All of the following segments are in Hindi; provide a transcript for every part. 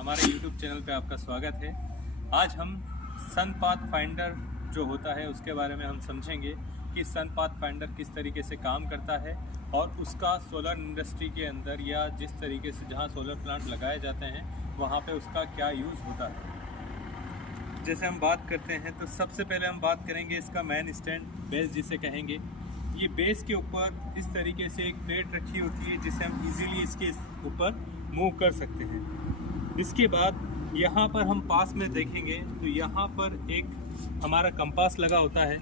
हमारे YouTube चैनल पे आपका स्वागत है। आज हम सन पाथ फाइंडर जो होता है उसके बारे में हम समझेंगे कि सन पाथ फाइंडर किस तरीके से काम करता है और उसका सोलर इंडस्ट्री के अंदर या जिस तरीके से जहाँ सोलर प्लांट लगाए जाते हैं वहाँ पे उसका क्या यूज़ होता है। जैसे हम बात करते हैं तो सबसे पहले हम बात करेंगे इसका मेन स्टैंड, बेस जिसे कहेंगे। ये बेस के ऊपर इस तरीके से एक प्लेट रखी होती है जिसे हम इजीली इसके ऊपर मूव कर सकते हैं। इसके बाद यहाँ पर हम पास में देखेंगे तो यहाँ पर एक हमारा कंपास लगा होता है।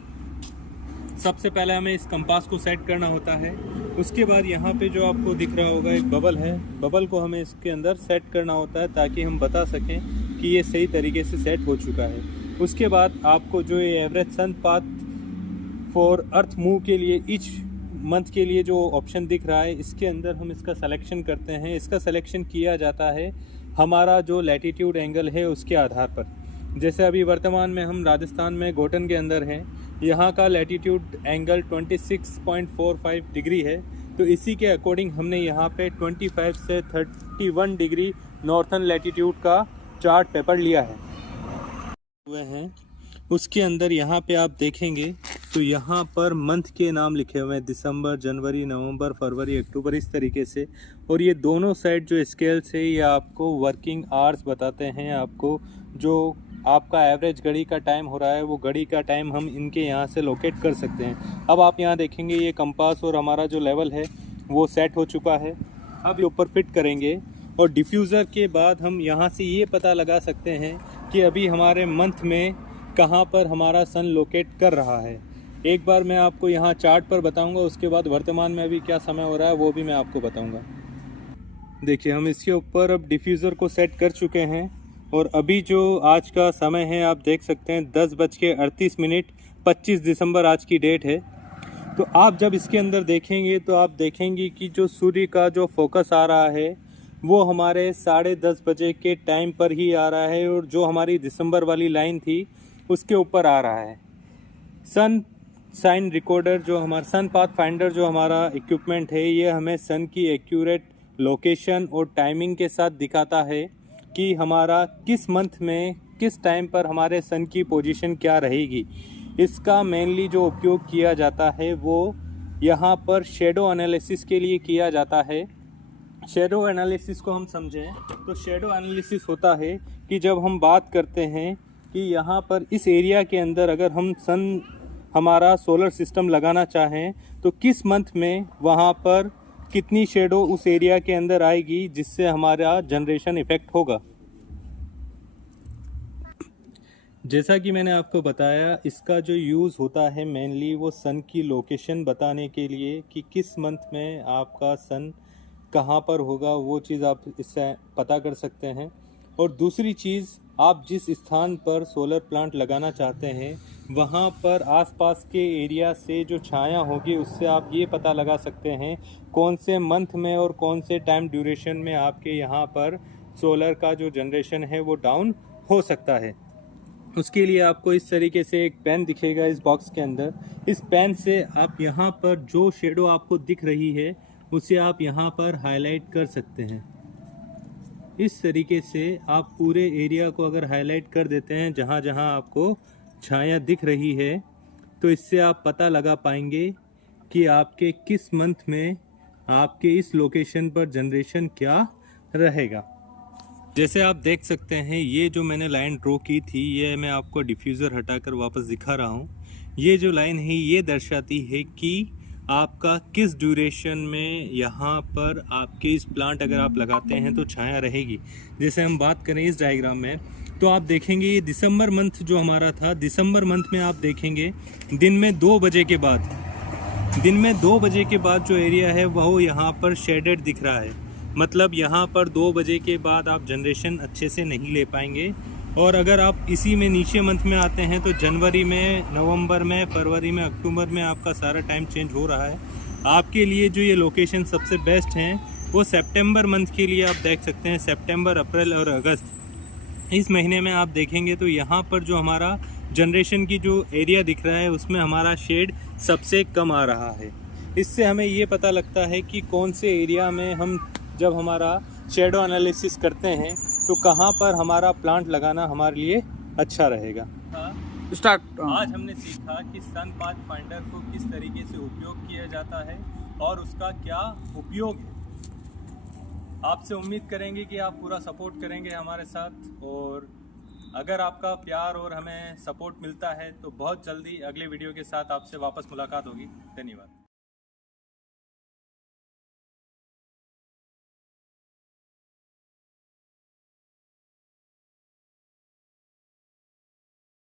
सबसे पहले हमें इस कंपास को सेट करना होता है। उसके बाद यहाँ पे जो आपको दिख रहा होगा एक बबल है, बबल को हमें इसके अंदर सेट करना होता है ताकि हम बता सकें कि ये सही तरीके से सेट हो चुका है। उसके बाद आपको जो ये average sun path for earth move के लिए ईच मंथ के लिए जो ऑप्शन दिख रहा है, इसके अंदर हम इसका सिलेक्शन करते हैं। इसका सिलेक्शन किया जाता है हमारा जो लैटीट्यूड एंगल है उसके आधार पर। जैसे अभी वर्तमान में हम राजस्थान में गोटन के अंदर हैं, यहाँ का लैटीट्यूड एंगल 26.45 डिग्री है, तो इसी के अकॉर्डिंग हमने यहाँ पे 25 से 31 डिग्री नॉर्थन लैटीट्यूड का चार्ट पेपर लिया है हुए हैं। उसके अंदर यहाँ पे आप देखेंगे तो यहाँ पर मंथ के नाम लिखे हुए हैं, दिसंबर, जनवरी, नवंबर, फरवरी, अक्टूबर, इस तरीके से। और ये दोनों साइड जो स्केल्स है ये आपको वर्किंग आवर्स बताते हैं। आपको जो आपका एवरेज घड़ी का टाइम हो रहा है वो घड़ी का टाइम हम इनके यहाँ से लोकेट कर सकते हैं। अब आप यहाँ देखेंगे ये कंपास और हमारा जो लेवल है वो सेट हो चुका है। अब ऊपर फिट करेंगे और डिफ्यूज़र के बाद हम यहाँ से ये पता लगा सकते हैं कि अभी हमारे मंथ में कहाँ पर हमारा सन लोकेट कर रहा है। एक बार मैं आपको यहाँ चार्ट पर बताऊंगा, उसके बाद वर्तमान में अभी क्या समय हो रहा है वो भी मैं आपको बताऊंगा। देखिए हम इसके ऊपर अब डिफ्यूज़र को सेट कर चुके हैं और अभी जो आज का समय है आप देख सकते हैं 10:38, 25 दिसंबर आज की डेट है। तो आप जब इसके अंदर देखेंगे तो आप देखेंगे कि जो सूर्य का जो फोकस आ रहा है वो हमारे 10:30 बजे के टाइम पर ही आ रहा है और जो हमारी दिसंबर वाली लाइन थी उसके ऊपर आ रहा है। सन साइन रिकॉर्डर जो हमारा सन पाथ फाइंडर जो हमारा इक्विपमेंट है ये हमें सन की एक्यूरेट लोकेशन और टाइमिंग के साथ दिखाता है कि हमारा किस मंथ में किस टाइम पर हमारे सन की पोजीशन क्या रहेगी। इसका मेनली जो उपयोग किया जाता है वो यहाँ पर शेडो एनालिसिस के लिए किया जाता है। शेडो एनालिसिस को हम समझें तो शेडो एनालिसिस होता है कि जब हम बात करते हैं कि यहाँ पर इस एरिया के अंदर अगर हम सन हमारा सोलर सिस्टम लगाना चाहें तो किस मंथ में वहाँ पर कितनी शेडो उस एरिया के अंदर आएगी जिससे हमारा जनरेशन इफेक्ट होगा। जैसा कि मैंने आपको बताया इसका जो यूज़ होता है मेनली वो सन की लोकेशन बताने के लिए कि किस मंथ में आपका सन कहाँ पर होगा, वो चीज़ आप इससे पता कर सकते हैं। और दूसरी चीज़, आप जिस स्थान पर सोलर प्लांट लगाना चाहते हैं वहाँ पर आसपास के एरिया से जो छाया होगी उससे आप ये पता लगा सकते हैं कौन से मंथ में और कौन से टाइम ड्यूरेशन में आपके यहाँ पर सोलर का जो जनरेशन है वो डाउन हो सकता है। उसके लिए आपको इस तरीके से एक पेन दिखेगा इस बॉक्स के अंदर। इस पेन से आप यहाँ पर जो शेडो आपको दिख रही है उसे आप यहाँ पर हाईलाइट कर सकते हैं। इस तरीके से आप पूरे एरिया को अगर हाईलाइट कर देते हैं जहाँ जहाँ आपको छाया दिख रही है तो इससे आप पता लगा पाएंगे कि आपके किस मंथ में आपके इस लोकेशन पर जनरेशन क्या रहेगा। जैसे आप देख सकते हैं ये जो मैंने लाइन ड्रॉ की थी ये मैं आपको डिफ्यूज़र हटाकर वापस दिखा रहा हूँ। ये जो लाइन है ये दर्शाती है कि आपका किस ड्यूरेशन में यहाँ पर आपके इस प्लांट अगर आप लगाते हैं तो छाया रहेगी। जैसे हम बात करें इस डायग्राम में तो आप देखेंगे ये दिसंबर मंथ जो हमारा था, दिसंबर मंथ में आप देखेंगे दिन में 2 बजे के बाद जो एरिया है वो यहाँ पर शेडेड दिख रहा है। मतलब यहाँ पर 2 बजे के बाद आप जनरेशन अच्छे से नहीं ले पाएंगे। और अगर आप इसी में नीचे मंथ में आते हैं तो जनवरी में, नवंबर में, फरवरी में, अक्टूबर में आपका सारा टाइम चेंज हो रहा है। आपके लिए जो ये लोकेशन सबसे बेस्ट हैं वो सितंबर मंथ के लिए आप देख सकते हैं। सितंबर, अप्रैल और अगस्त इस महीने में आप देखेंगे तो यहाँ पर जो हमारा जनरेशन की जो एरिया दिख रहा है उसमें हमारा शेड सबसे कम आ रहा है। इससे हमें ये पता लगता है कि कौन से एरिया में हम जब हमारा शेडो एनालिसिस करते हैं तो कहाँ पर हमारा प्लांट लगाना हमारे लिए अच्छा रहेगा। स्टार्ट। आज हमने सीखा कि सन पाथफाइंडर को किस तरीके से उपयोग किया जाता है और उसका क्या उपयोग है। आपसे उम्मीद करेंगे कि आप पूरा सपोर्ट करेंगे हमारे साथ, और अगर आपका प्यार और हमें सपोर्ट मिलता है तो बहुत जल्दी अगले वीडियो के साथ आपसे वापस मुलाकात होगी। धन्यवाद।